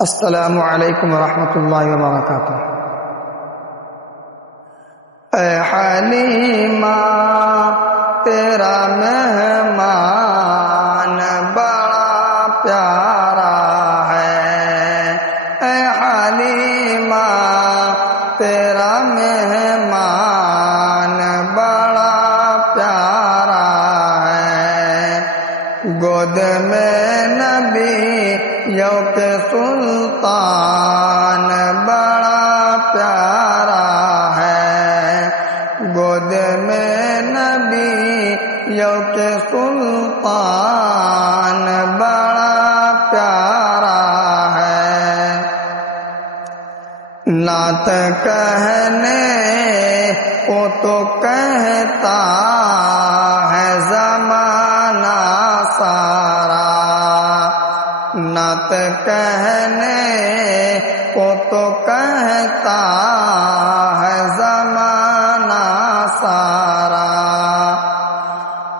السلام علیکم ورحمۃ اللہ وبرکاتہ۔ اے حلیمہ تیرا مہمان بڑا پیارا ہے، اے حلیمہ تیرا مہمان بڑا پیارا ہے، گود میں نبی یو کے سلطان بڑا پیارا ہے، گود میں نبی یو کے سلطان بڑا پیارا ہے۔ نعت کہنے کو تو کہتا ہے زمانہ سارا، نعت کہنے کو تو کہتا ہے زمانہ سارا،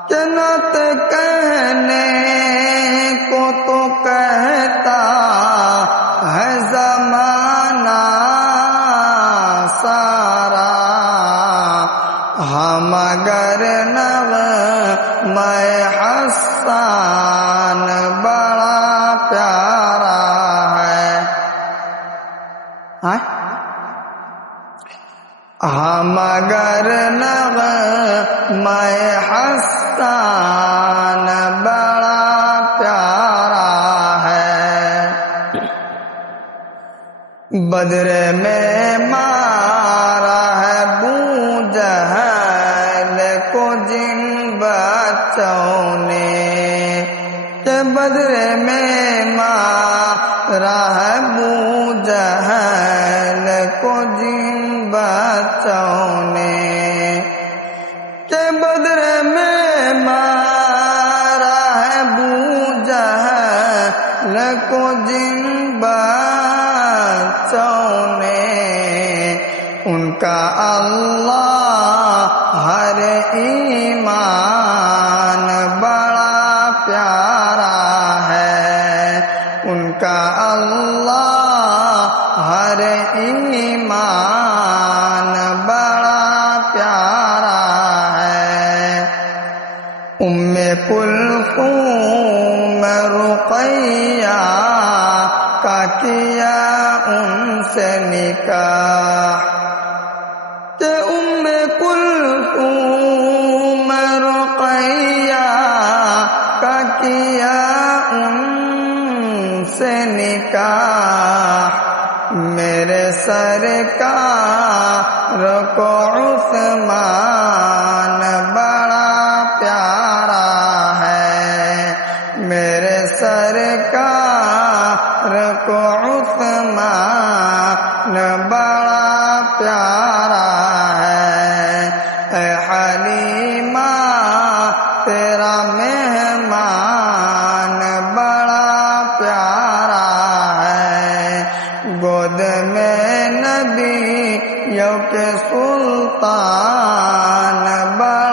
کہ نعت کہنے کو تو کہتا ہے زمانہ سارا، ہم اگر نغمۂ حسان بڑا پیارا ہے، ہم اگر نغمۂ حسان بڑا پیارا ہے، بدر میں مارا ہے بو جہل کو جن بچوں نے، کہ بدر میں مارا ہے بو جہل کو جن بچوں نے، کہ بدر میں مارا ہے بو جہل کو جن بچوں نے، ان کا اللہ ہر ایمان بڑا پیارا ہے، ان کا اللہ ہر ایمان بڑا پیارا ہے۔ ام کلثوم رقیہ کا کیا ان سے نکاح، کہ ام کلثوم رقیہ کا کیا ان سے نکاح، میرے سرکار کو عثمان بڑا پیارا ہے، میرے سرکار کو عثمان بڑا پیارا ہے، اے حلیمہ تیرا مہمان بڑا پیارا ہے، گود میں نبی یو کے سلطان بڑا